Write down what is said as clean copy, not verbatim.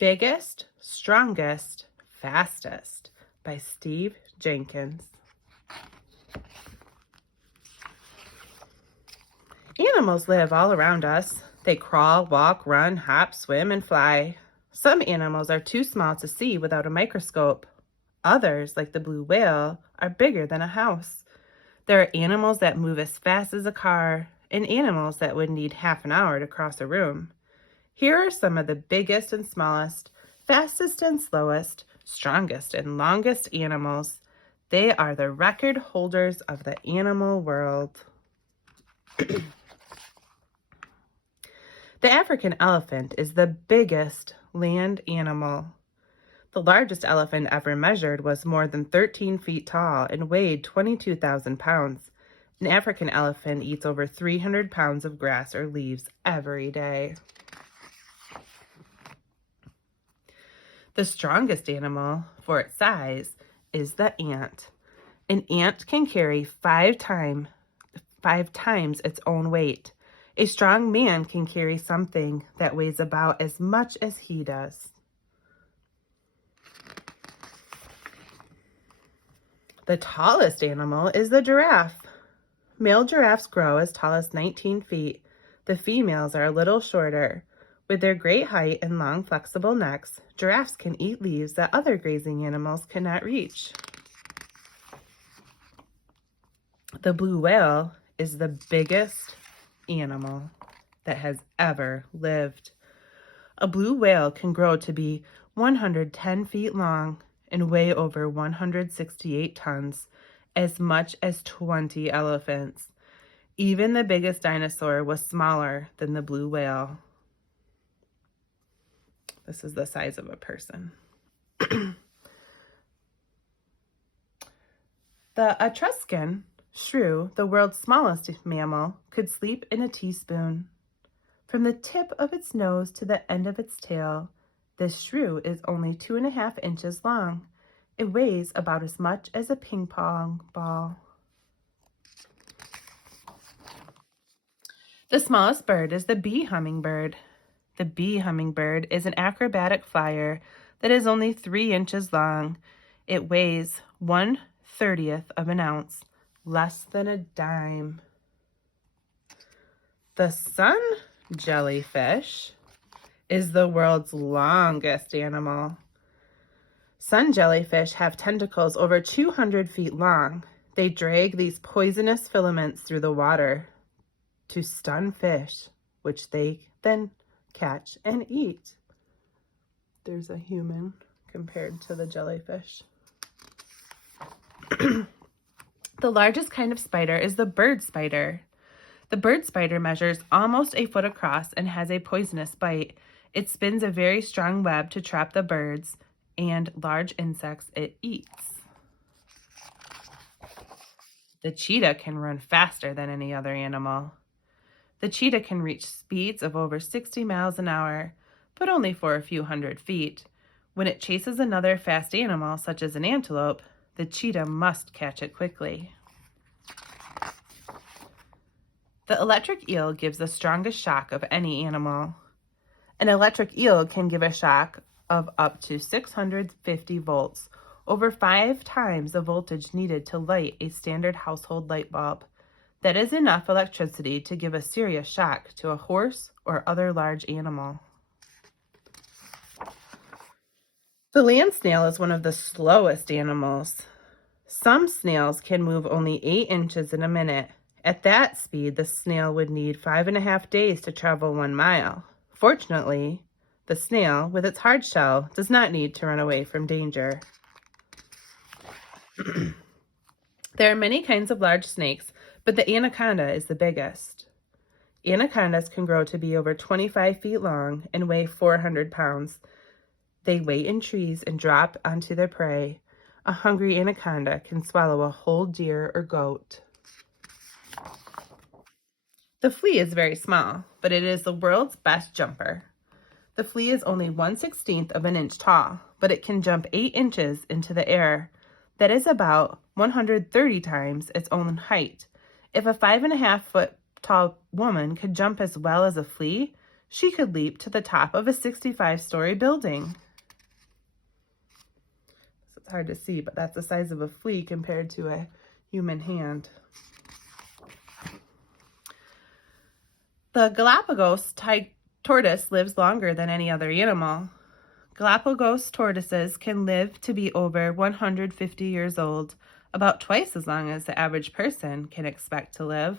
Biggest, Strongest, Fastest by Steve Jenkins. Animals live all around us. They crawl, walk, run, hop, swim, and fly. Some animals are too small to see without a microscope. Others, like the blue whale, are bigger than a house. There are animals that move as fast as a car, and animals that would need half an hour to cross a room. Here are some of the biggest and smallest, fastest and slowest, strongest and longest animals. They are the record holders of the animal world. The African elephant is the biggest land animal. The largest elephant ever measured was more than 13 feet tall and weighed 22,000 pounds. An African elephant eats over 300 pounds of grass or leaves every day. The strongest animal, for its size, is the ant. An ant can carry five times its own weight. A strong man can carry something that weighs about as much as he does. The tallest animal is the giraffe. Male giraffes grow as tall as 19 feet. The females are a little shorter. With their great height and long, flexible necks, giraffes can eat leaves that other grazing animals cannot reach. The blue whale is the biggest animal that has ever lived. A blue whale can grow to be 110 feet long and weigh over 168 tons, as much as 20 elephants. Even the biggest dinosaur was smaller than the blue whale. This is the size of a person. The Etruscan shrew, the world's smallest mammal, could sleep in a teaspoon. From the tip of its nose to the end of its tail, this shrew is only 2.5 inches long. It weighs about as much as a ping pong ball. The smallest bird is the bee hummingbird. The bee hummingbird is an acrobatic flyer that is only 3 inches long. It weighs 1/30 of an ounce, less than a dime. The sun jellyfish is the world's longest animal. Sun jellyfish have tentacles over 200 feet long. They drag these poisonous filaments through the water to stun fish, which they then catch and eat. There's a human compared to the jellyfish. The largest kind of spider is the bird spider. The bird spider measures almost a foot across and has a poisonous bite. It spins a very strong web to trap the birds and large insects it eats. The cheetah can run faster than any other animal. The cheetah can reach speeds of over 60 miles an hour, but only for a few hundred feet. When it chases another fast animal, such as an antelope, the cheetah must catch it quickly. The electric eel gives the strongest shock of any animal. An electric eel can give a shock of up to 650 volts, over 5 times the voltage needed to light a standard household light bulb. That is enough electricity to give a serious shock to a horse or other large animal. The land snail is one of the slowest animals. Some snails can move only 8 inches in a minute. At that speed, the snail would need 5.5 days to travel 1 mile. Fortunately, the snail, with its hard shell, does not need to run away from danger. There are many kinds of large snakes, but the anaconda is the biggest. Anacondas can grow to be over 25 feet long and weigh 400 pounds. They wait in trees and drop onto their prey. A hungry anaconda can swallow a whole deer or goat. The flea is very small, but it is the world's best jumper. The flea is only 1/16 of an inch tall, but it can jump 8 inches into the air. That is about 130 times its own height. If a 5.5 foot tall woman could jump as well as a flea, She could leap to the top of a 65-story building. So it's hard to see, but that's the size of a flea compared to a human hand. The Galapagos tortoise lives longer than any other animal. Galapagos tortoises can live to be over 150 years old, about twice as long as the average person can expect to live.